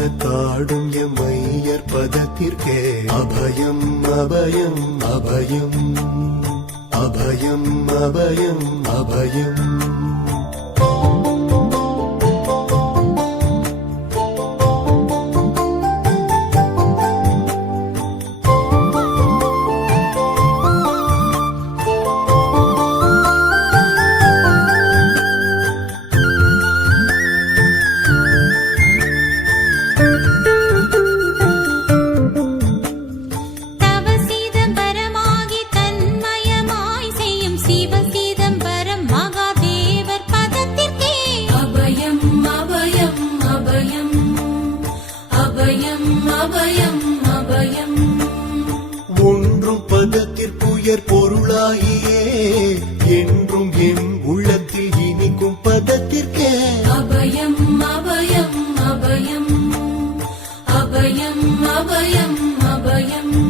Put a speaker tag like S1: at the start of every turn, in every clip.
S1: அம்பலத்தாடும் எம்மையர் பதத்திற்கே. அபயம் அபயம் அபயம். அபயம் அபயம் அபயம். பதத்திற்குயர் பொருளாகியே. என்றும் என் உள்ளத்தில் இனிக்கும் பதத்திற்கே
S2: அபயம் அபயம் அபயம். அபயம் அபயம் அபயம்.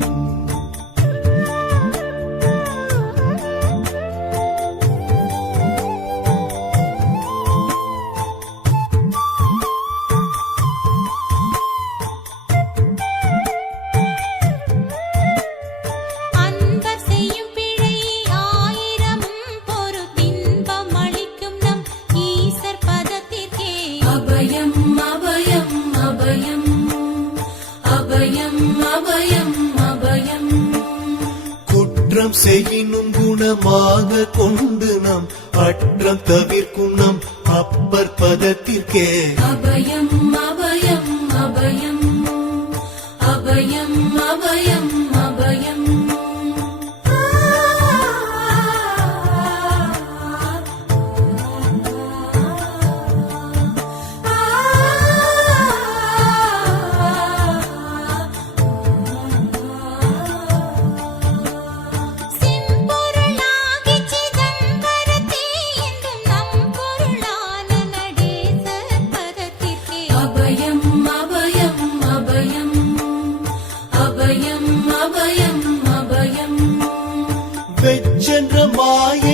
S2: அபயம் அபயம் அபயம். அபயம் அபயம் அபயம்.
S1: குற்றம் செய்யினும் குணமாக கொண்டு நம் அற்றம் தவிர்க்கும் நம் அப்பர் பதத்திற்கே.
S2: அபயம் அபயம் அபயம். அபயம் அபயம்
S1: சென்ற மாயை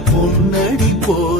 S2: பொன்னடி போ